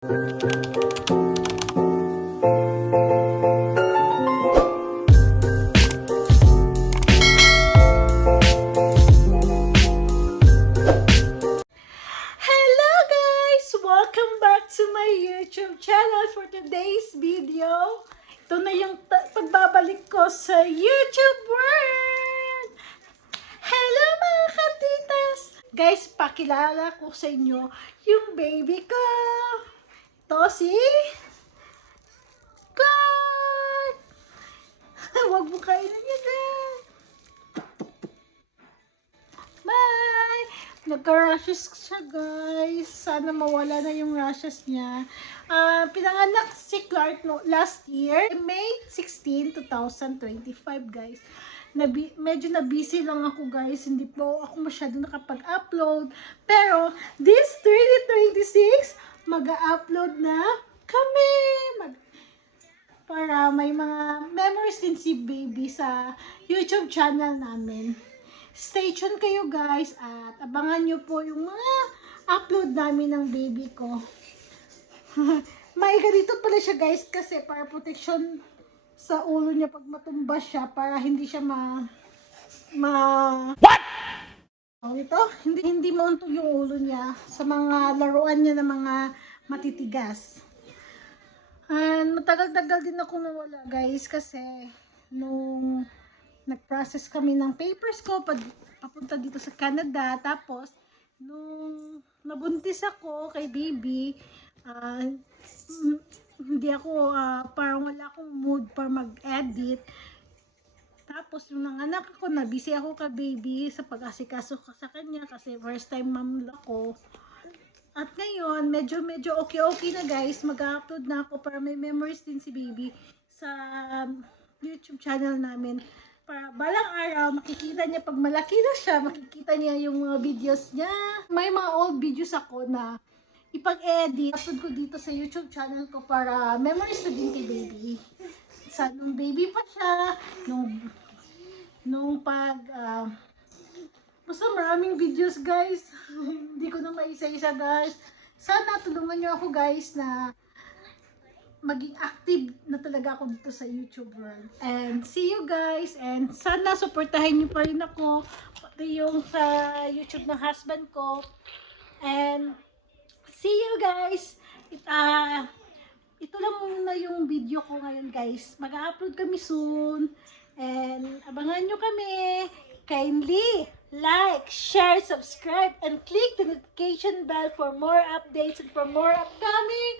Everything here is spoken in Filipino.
Hello guys! Welcome back to my YouTube channel for today's video. Ito na yung pagbabalik ko sa YouTube world! Hello mga katitas! Guys, pakilala ko sa inyo yung baby ko. Ito si Clark! Huwag mo kainin niya din. Bye! Nagka-rashes siya guys. Sana mawala na yung rashes niya. Pinanganak si Clark last year, May 16, 2025 guys. Medyo na-busy lang ako guys. Hindi po ako masyado nakapag-upload. Pero this 2026, mag-upload na kami. Para may mga memories din si baby sa YouTube channel namin. Stay tuned kayo guys at abangan nyo po yung mga upload namin ng baby ko. May ganito pala siya guys kasi para protection sa ulo niya pag matumba siya para hindi siya What? Ito, hindi mauntog yung ulo niya sa mga laruan niya ng mga matitigas. Matagal-tagal din ako nawala guys kasi nung nag-process kami ng papers ko papunta dito sa Canada. Tapos, nung nabuntis ako kay baby, hindi ako, parang wala akong mood para mag-edit. Tapos, nung nanganak ako, na-busy ako kay baby sa pag-asikaso sa kanya kasi first time mom ako. At ngayon, medyo okay na guys. Mag-upload na ako para may memories din si baby sa YouTube channel namin. Para balang araw, makikita niya pag malaki na siya, makikita niya yung mga videos niya. May mga old videos ako na ipag-edit. Upload ko dito sa YouTube channel ko para memories na din kay baby. Sa nung baby pa siya, nung basta maraming videos guys. Hindi ko na maisa-isa guys. Sana tulungan niyo ako guys na maging active na talaga ako dito sa YouTube world. And see you guys. And sana supportahin niyo pa rin ako. Pati yung sa YouTube ng husband ko. And see you guys. Ito lang muna yung video ko ngayon guys. Mag-upload kami soon. And abangan nyo kami. Kindly like, share, subscribe, and click the notification bell for more updates and for more upcoming